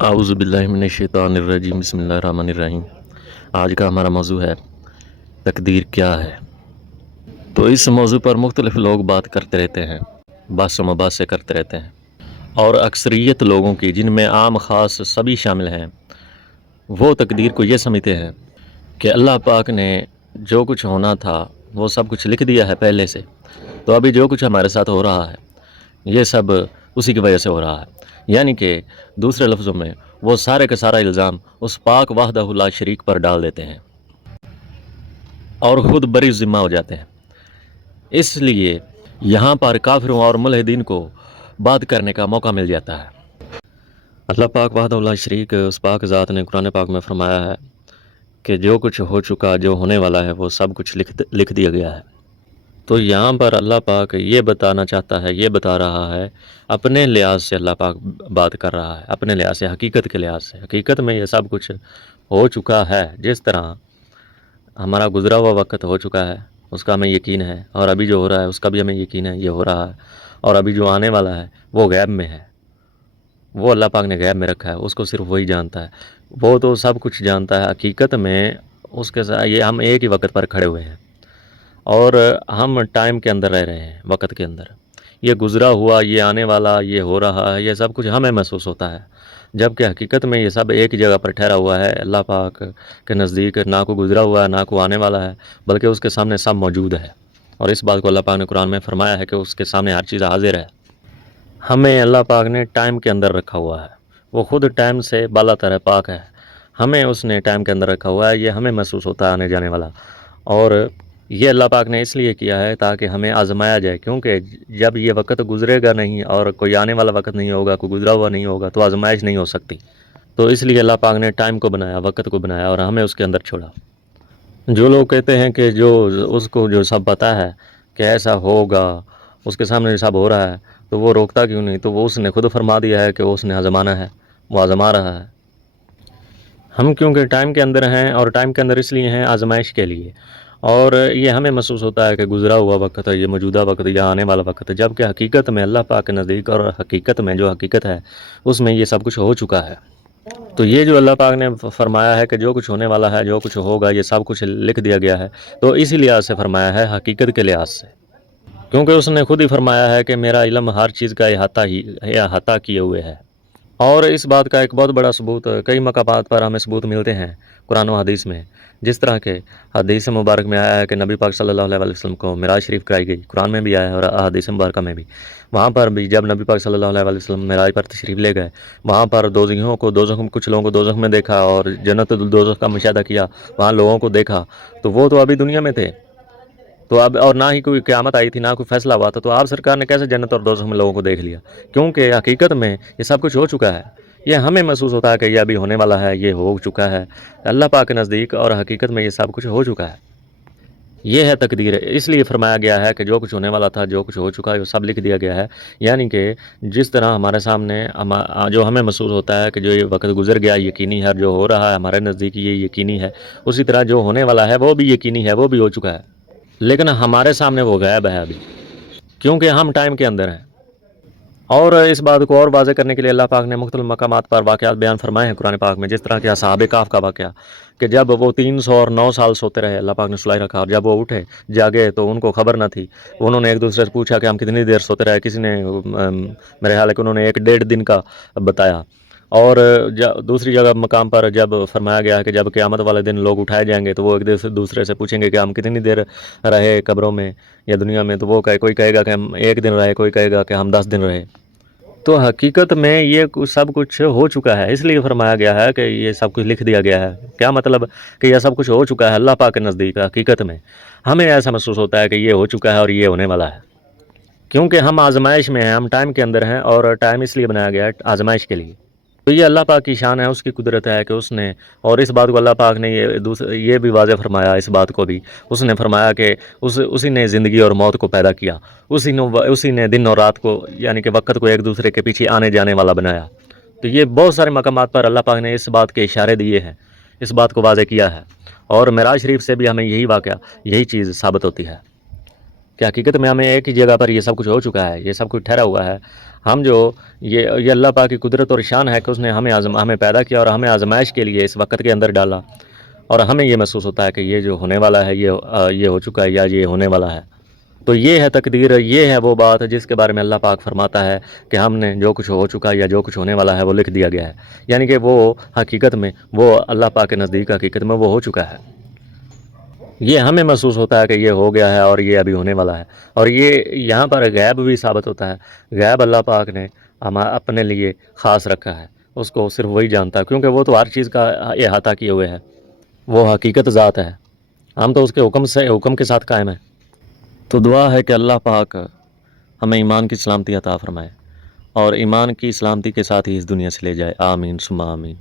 اعوذ باللہ من الشیطان الرجیم، بسم اللہ الرحمن الرحیم۔ آج کا ہمارا موضوع ہے تقدیر کیا ہے۔ تو اس موضوع پر مختلف لوگ بات کرتے رہتے ہیں، بحث و مباحثے کرتے رہتے ہیں، اور اکثریت لوگوں کی، جن میں عام خاص سبھی شامل ہیں، وہ تقدیر کو یہ سمجھتے ہیں کہ اللہ پاک نے جو کچھ ہونا تھا وہ سب کچھ لکھ دیا ہے پہلے سے، تو ابھی جو کچھ ہمارے ساتھ ہو رہا ہے یہ سب اسی کی وجہ سے ہو رہا ہے۔ یعنی کہ دوسرے لفظوں میں وہ سارے کا سارا الزام اس پاک وحدہ لا شریک پر ڈال دیتے ہیں اور خود بری ذمہ ہو جاتے ہیں۔ اس لیے یہاں پر کافروں اور ملحدین کو بات کرنے کا موقع مل جاتا ہے۔ اللہ پاک وحدہ لا شریک، اس پاک ذات نے قرآن پاک میں فرمایا ہے کہ جو کچھ ہو چکا، جو ہونے والا ہے، وہ سب کچھ لکھ دیا گیا ہے۔ تو یہاں پر اللہ پاک یہ بتانا چاہتا ہے، یہ بتا رہا ہے، اپنے لحاظ سے اللہ پاک بات کر رہا ہے، اپنے لحاظ سے، حقیقت کے لحاظ سے۔ حقیقت میں یہ سب کچھ ہو چکا ہے، جس طرح ہمارا گزرا ہوا وقت ہو چکا ہے اس کا ہمیں یقین ہے، اور ابھی جو ہو رہا ہے اس کا بھی ہمیں یقین ہے، یہ ہو رہا ہے، اور ابھی جو آنے والا ہے وہ غیب میں ہے، وہ اللہ پاک نے غیب میں رکھا ہے، اس کو صرف وہی جانتا ہے۔ وہ تو سب کچھ جانتا ہے، حقیقت میں اس کے ساتھ یہ ہم ایک ہی وقت پر کھڑے ہوئے ہیں اور ہم ٹائم کے اندر رہ رہے ہیں، وقت کے اندر۔ یہ گزرا ہوا، یہ آنے والا، یہ ہو رہا ہے، یہ سب کچھ ہمیں محسوس ہوتا ہے، جبکہ حقیقت میں یہ سب ایک جگہ پر ٹھہرا ہوا ہے۔ اللہ پاک کے نزدیک نہ کوئی گزرا ہوا ہے، نہ کوئی آنے والا ہے، بلکہ اس کے سامنے سب موجود ہے۔ اور اس بات کو اللہ پاک نے قرآن میں فرمایا ہے کہ اس کے سامنے ہر چیز حاضر ہے۔ ہمیں اللہ پاک نے ٹائم کے اندر رکھا ہوا ہے، وہ خود ٹائم سے بالا تر ہے، پاک ہے۔ ہمیں اس نے ٹائم کے اندر رکھا ہوا ہے، یہ ہمیں محسوس ہوتا ہے آنے جانے والا۔ اور یہ اللہ پاک نے اس لیے کیا ہے تاکہ ہمیں آزمایا جائے، کیونکہ جب یہ وقت گزرے گا نہیں اور کوئی آنے والا وقت نہیں ہوگا، کوئی گزرا ہوا نہیں ہوگا، تو آزمائش نہیں ہو سکتی۔ تو اس لیے اللہ پاک نے ٹائم کو بنایا، وقت کو بنایا، اور ہمیں اس کے اندر چھوڑا۔ جو لوگ کہتے ہیں کہ جو اس کو جو سب پتہ ہے کہ ایسا ہوگا، اس کے سامنے جو سب ہو رہا ہے، تو وہ روکتا کیوں نہیں؟ تو وہ اس نے خود فرما دیا ہے کہ اس نے آزمانا ہے، وہ آزما رہا ہے۔ ہم کیونکہ ٹائم کے اندر ہیں، اور ٹائم کے اندر اس لیے ہیں آزمائش کے لیے، اور یہ ہمیں محسوس ہوتا ہے کہ گزرا ہوا وقت ہے، یہ موجودہ وقت یا آنے والا وقت ہے، جبکہ حقیقت میں اللہ پاک کے نزدیک اور حقیقت میں جو حقیقت ہے اس میں یہ سب کچھ ہو چکا ہے۔ تو یہ جو اللہ پاک نے فرمایا ہے کہ جو کچھ ہونے والا ہے، جو کچھ ہوگا، یہ سب کچھ لکھ دیا گیا ہے، تو اسی لحاظ سے فرمایا ہے، حقیقت کے لحاظ سے، کیونکہ اس نے خود ہی فرمایا ہے کہ میرا علم ہر چیز کا احاطہ کیے ہوئے ہے۔ اور اس بات کا ایک بہت بڑا ثبوت کئی مقامات پر ہمیں ثبوت ملتے ہیں قرآن و حدیث میں، جس طرح کہ حدیث مبارک میں آیا ہے کہ نبی پاک صلی اللہ علیہ وسلم کو معراج شریف کرائی گئی، قرآن میں بھی آیا ہے اور حدیث مبارکہ میں بھی۔ وہاں پر بھی جب نبی پاک صلی اللہ علیہ وسلم معراج پر تشریف لے گئے، وہاں پر کچھ لوگوں کو دوزخ میں دیکھا، اور جنت دوزخ کا مشاہدہ کیا، وہاں لوگوں کو دیکھا، تو وہ تو ابھی دنیا میں تھے، تو اب اور نہ ہی کوئی قیامت آئی تھی، نہ کوئی فیصلہ ہوا تھا، تو آپ سرکار نے کیسے جنت اور دوزخ میں لوگوں کو دیکھ لیا؟ کیونکہ حقیقت میں یہ سب کچھ ہو چکا ہے۔ یہ ہمیں محسوس ہوتا ہے کہ یہ ابھی ہونے والا ہے، یہ ہو چکا ہے، اللہ پاک کے نزدیک اور حقیقت میں یہ سب کچھ ہو چکا ہے۔ یہ ہے تقدیر، اس لیے فرمایا گیا ہے کہ جو کچھ ہونے والا تھا، جو کچھ ہو چکا ہے، وہ سب لکھ دیا گیا ہے۔ یعنی کہ جس طرح ہمارے سامنے جو ہمیں محسوس ہوتا ہے کہ جو یہ وقت گزر گیا یقینی ہے، اور جو ہو رہا ہے ہمارے نزدیک یہ یقینی ہے، اسی طرح جو ہونے والا ہے وہ بھی یقینی ہے، وہ بھی ہو چکا ہے، لیکن ہمارے سامنے وہ غائب ہے ابھی، کیونکہ ہم ٹائم کے اندر ہیں۔ اور اس بات کو اور واضح کرنے کے لیے اللہ پاک نے مختلف مقامات پر واقعات بیان فرمائے ہیں قرآن پاک میں، جس طرح کہ اصحاب کہف کا واقعہ، کہ جب وہ 309 سال سوتے رہے، اللہ پاک نے سلائے رکھا، اور جب وہ اٹھے جاگے تو ان کو خبر نہ تھی۔ انہوں نے ایک دوسرے سے پوچھا کہ ہم کتنی دیر سوتے رہے، کسی نے میرے خیال ہے کہ انہوں نے 1.5 دن کا بتایا۔ اور دوسری جگہ مقام پر جب فرمایا گیا کہ جب قیامت والے دن لوگ اٹھائے جائیں گے، تو وہ ایک دوسرے سے پوچھیں گے کہ ہم کتنی دیر رہے قبروں میں یا دنیا میں، تو وہ کوئی کہے گا کہ ہم 1 دن رہے، کوئی کہے گا کہ ہم 10 دن رہے۔ تو حقیقت میں یہ سب کچھ ہو چکا ہے، اس لیے فرمایا گیا ہے کہ یہ سب کچھ لکھ دیا گیا ہے۔ کیا مطلب؟ کہ یہ سب کچھ ہو چکا ہے اللہ پاک کے نزدیک۔ حقیقت میں ہمیں ایسا محسوس ہوتا ہے کہ یہ ہو چکا ہے اور یہ ہونے والا ہے، کیونکہ ہم آزمائش میں ہیں، ہم ٹائم کے اندر ہیں، اور ٹائم اس لیے بنایا گیا ہے آزمائش کے لیے۔ تو یہ اللہ پاک کی شان ہے، اس کی قدرت ہے کہ اس نے، اور اس بات کو اللہ پاک نے یہ بھی واضح فرمایا، اس بات کو بھی اس نے فرمایا کہ اسی نے زندگی اور موت کو پیدا کیا، اسی نے دن اور رات کو، یعنی کہ وقت کو ایک دوسرے کے پیچھے آنے جانے والا بنایا۔ تو یہ بہت سارے مقامات پر اللہ پاک نے اس بات کے اشارے دیے ہیں، اس بات کو واضح کیا ہے، اور معراج شریف سے بھی ہمیں یہی چیز ثابت ہوتی ہے۔ کہ حقیقت میں ہمیں ایک ہی جگہ پر یہ سب کچھ ہو چکا ہے، یہ سب کچھ ٹھہرا ہوا ہے. ہم جو یہ اللہ پاک کی قدرت اور شان ہے کہ اس نے ہمیں پیدا کیا اور ہمیں آزمائش کے لیے اس وقت کے اندر ڈالا، اور ہمیں یہ محسوس ہوتا ہے کہ یہ جو ہونے والا ہے یہ ہو چکا ہے یا یہ ہونے والا ہے. تو یہ ہے تقدیر، یہ ہے وہ بات جس کے بارے میں اللہ پاک فرماتا ہے کہ ہم نے جو کچھ ہو چکا ہے یا جو کچھ ہونے والا ہے وہ لکھ دیا گیا ہے. یعنی کہ وہ حقیقت میں، وہ اللہ پاک کے نزدیک حقیقت میں وہ ہو چکا ہے. یہ ہمیں محسوس ہوتا ہے کہ یہ ہو گیا ہے اور یہ ابھی ہونے والا ہے. اور یہ یہاں پر غیب بھی ثابت ہوتا ہے. غیب اللہ پاک نے اپنے لیے خاص رکھا ہے، اس کو صرف وہی جانتا ہے، کیونکہ وہ تو ہر چیز کا احاطہ کیے ہوئے ہے، وہ حقیقت ذات ہے. ہم تو اس کے حکم کے ساتھ قائم ہیں. تو دعا ہے کہ اللہ پاک ہمیں ایمان کی سلامتی عطا فرمائے اور ایمان کی سلامتی کے ساتھ ہی اس دنیا سے لے جائے. آمین ثم آمین.